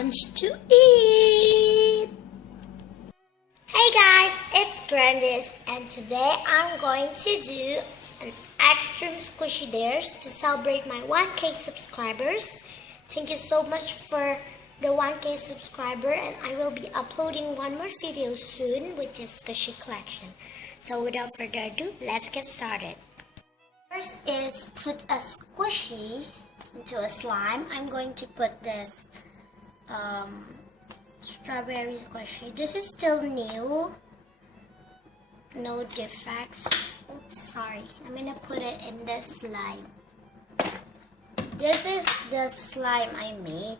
lunch to eat. Hey guys, it's Grandis, and today I'm going to do an extreme squishy dares to celebrate my 1K subscribers. Thank you so much for the 1K subscriber, and I will be uploading one more video soon, which is squishy collection. So without further ado, let's get started. First is put a squishy into a slime. I'm going to put this strawberry squishy. This is still new, no defects. Oops, sorry. I'm gonna put it in the slime. This is the slime I made.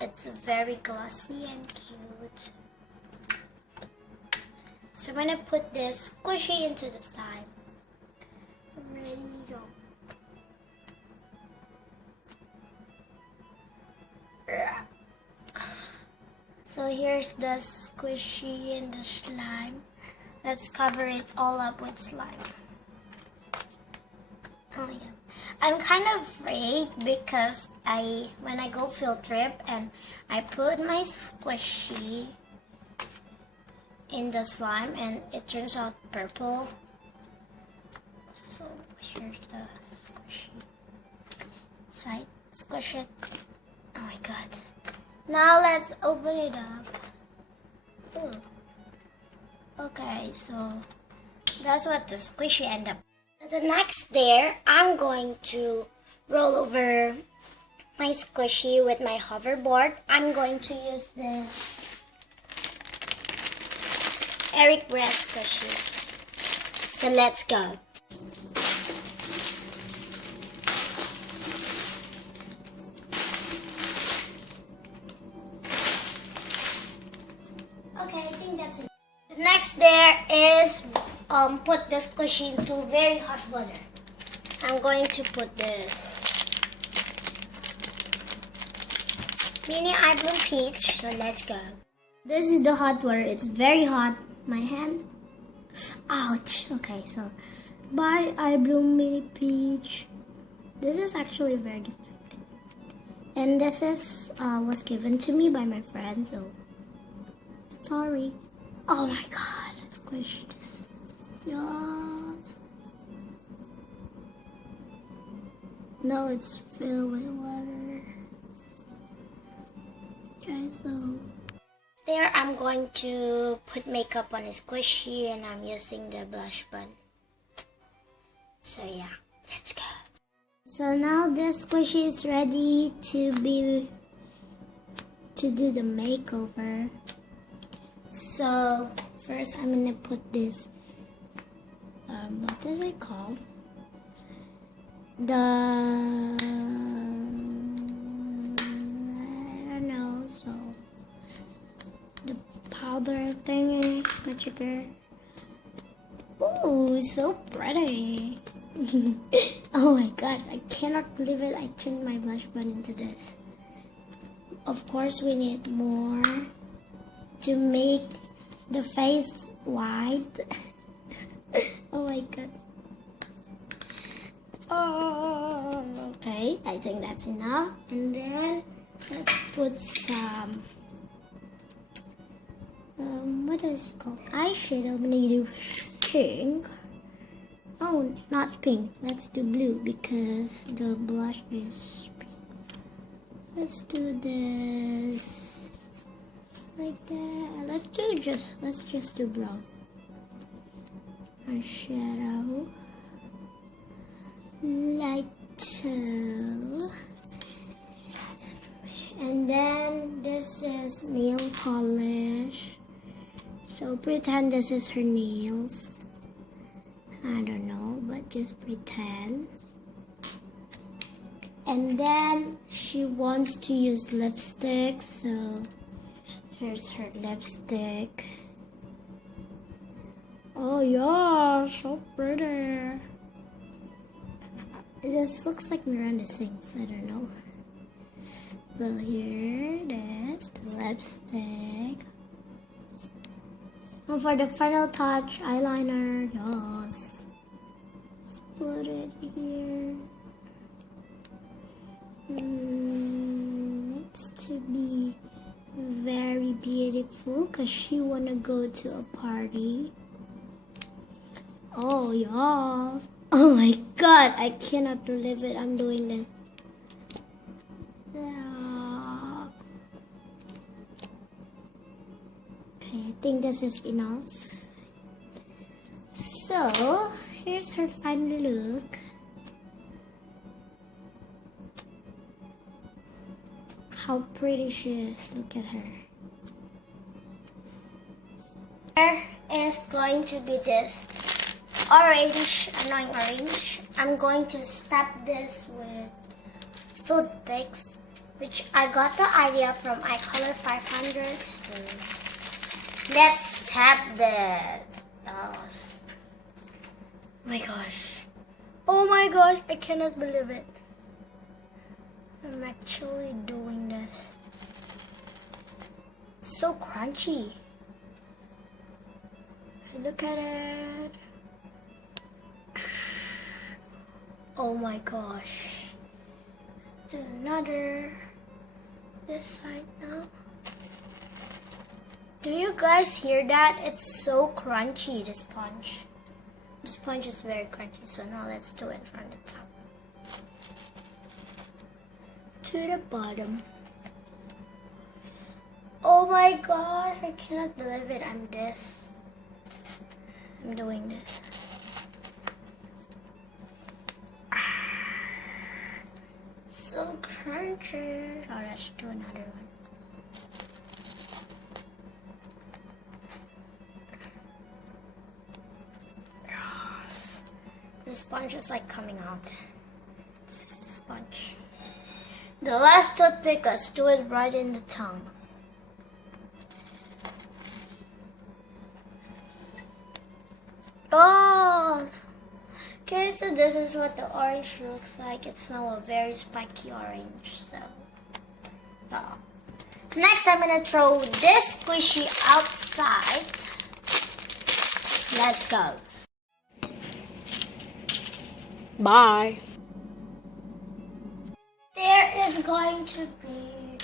It's very glossy and cute. So I'm gonna put this squishy into the slime. Ready to go. So here's the squishy and the slime. Let's cover it all up with slime. Oh my god. I'm kind of afraid because when I go field trip and I put my squishy in the slime and it turns out purple. So here's the squishy side. Squish it. Oh my god. Now let's open it up. Ooh. Okay, so that's what the squishy ended up. The next dare, I'm going to roll over my squishy with my hoverboard. I'm going to use the Eric Bread squishy. So let's go. Okay, I think that's it. The next there is put the squishy into very hot water. I'm going to put this mini eyebrow peach. So let's go. This is the hot water. It's very hot. My hand. Ouch. Okay, so bye eyebrow mini peach. This is actually very defective, and this is was given to me by my friend. So sorry. Oh my god. Squish this. Yes. No, it's filled with water. Okay, so there I'm going to put makeup on a squishy, and I'm using the blush bun. So yeah, let's go. So now this squishy is ready to do the makeover. So first I'm gonna put this what is it called? I don't know. So the powder thingy, magicer. Ooh, so pretty. Oh my god, I cannot believe it. I turned my blush bun into this. Of course we need more to make the face white. Oh my god. Oh, okay, I think that's enough. And then let's put some what is it called? Eyeshadow. I'm gonna do pink. Oh, not pink. Let's do blue because the blush is pink. Let's do this like that. Let's just do brown. Eyeshadow. Like so. And then this is nail polish. So pretend this is her nails. I don't know, but just pretend. And then she wants to use lipstick, so here's her lipstick. Oh yeah, so pretty. It just looks like Miranda sings, I don't know. So here it is, the lipstick. And for the final touch, eyeliner, yes. Let's put it here. Needs to be very beautiful because she wanna go to a party. Oh y'all, oh my god, I cannot believe it, I'm doing this. Okay, I think this is enough. So here's her final look. How pretty she is, look at her. There is going to be this orange, annoying orange. I'm going to stab this with toothpicks, which I got the idea from iColor 500. So let's stab that. Oh my gosh. Oh my gosh, I cannot believe it. I'm actually doing this. It's so crunchy. Look at it. Oh my gosh. Do another. This side now. Do you guys hear that? It's so crunchy, the sponge. The sponge is very crunchy, so now let's do it from the top to the bottom. Oh my god, I cannot believe it. I'm doing this. So crunchy. Oh, let's do another one. The sponge is like coming out. This is the sponge. The last toothpick, let's do it right in the tongue. Oh! Okay, so this is what the orange looks like. It's now a very spiky orange, so. Next, I'm gonna throw this squishy outside. Let's go. Bye. There is going to be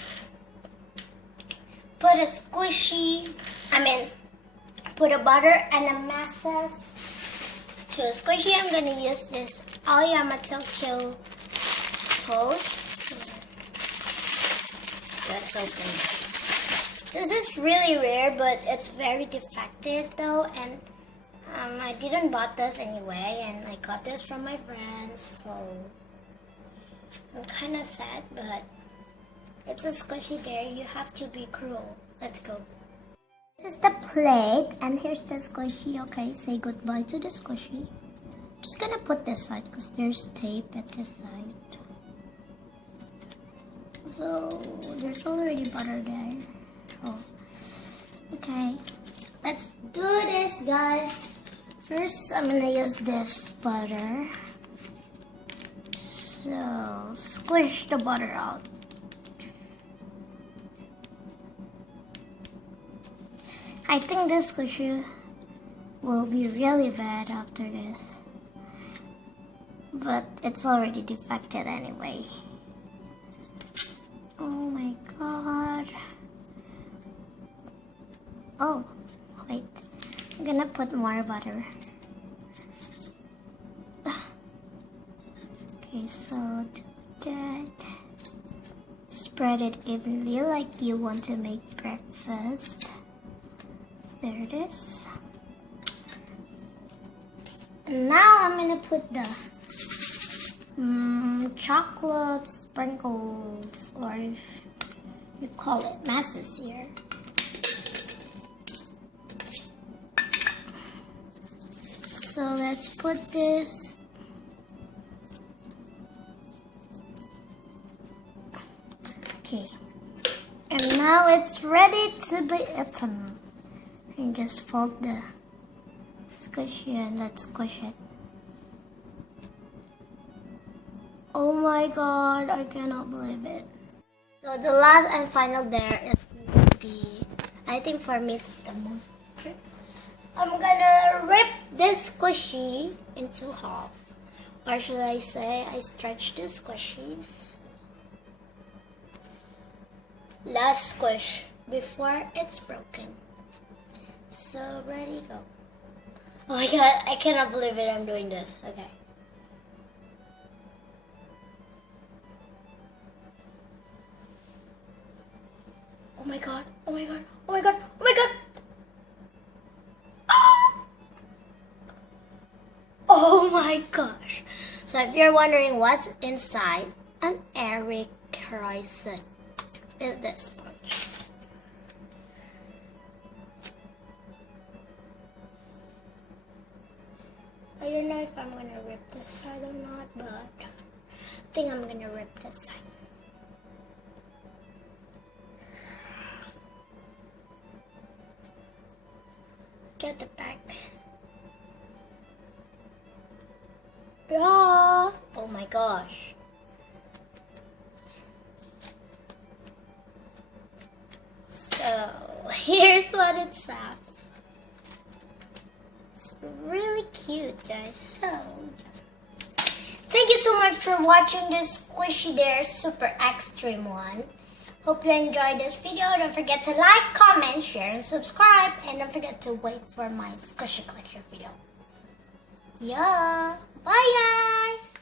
put a butter and a masses to a squishy. I'm gonna use this Aoyama Tokyo Toast. Let's open this. This is really rare, but it's very defective though, and I didn't bought this anyway, and I got this from my friends, so I'm kind of sad, but it's a squishy there. You have to be cruel. Let's go. This is the plate, and here's the squishy. Okay, say goodbye to the squishy. Just gonna put this side because there's tape at this side. So there's already butter there. Oh, okay. Let's do this, guys. First, I'm gonna use this butter. So, squish the butter out. I think this squishy will be really bad after this. But it's already defected anyway. Oh my god. Oh, wait. I'm gonna put more butter. Okay, so do that. Spread it evenly like you want to make breakfast. So there it is. And now I'm gonna put the chocolate sprinkles, or you call it masses here. So let's put this. Okay. And now it's ready to be eaten. And just fold the squishy and let's squish it. Oh my god, I cannot believe it. So the last and final there is going to be, I think for me it's the most strip. I'm gonna rip this squishy into half. Or should I say, I stretch the squishies. Last squish. before it's broken. So ready, go. Oh my god, I cannot believe it, I'm doing this. Okay. Oh my god, oh my god, oh my god, oh my god! Oh my gosh! So if you're wondering what's inside an Eric Croissant, is this sponge. I don't know if I'm gonna rip this side or not, but I think I'm gonna rip this side. Get the back. Yeah. Oh my gosh. So here's what it's at. It's really cute, guys. So thank you so much for watching this Squishy Dare Super Extreme one. Hope you enjoyed this video. Don't forget to like, comment, share, and subscribe. And don't forget to wait for my Squishy Collection video. Yeah. Bye, guys.